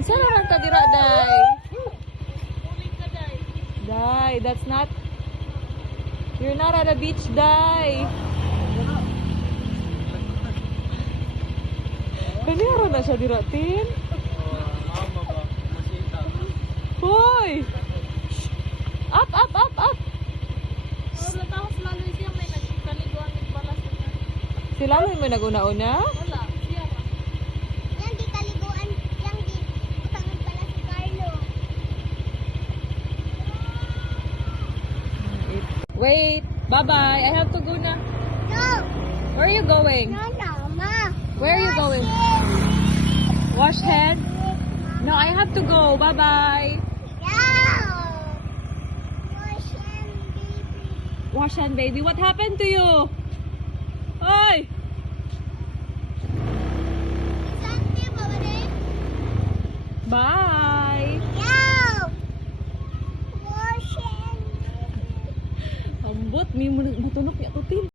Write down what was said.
Unsa naman ta dira, day? Day, that's not... You're not at a beach, day. Kaniyaro na siya dira, Tin? Hoy! Up, up, up, up! Si Laloy mo nag-una-una? Wala, siya ba? Yan di kaliguan, yan di utangan pala si Carlo. Wait, bye-bye. I have to go na. No! Where are you going? No, no, ma. Where are you going? Wash hand? No, I have to go. Bye-bye. No! Wash hand, baby. Wash hand, baby. What happened to you? Hoy! Santi, babalik? Bye! No! Wash hand, baby. Ambot, may matunok niya ko, Tin.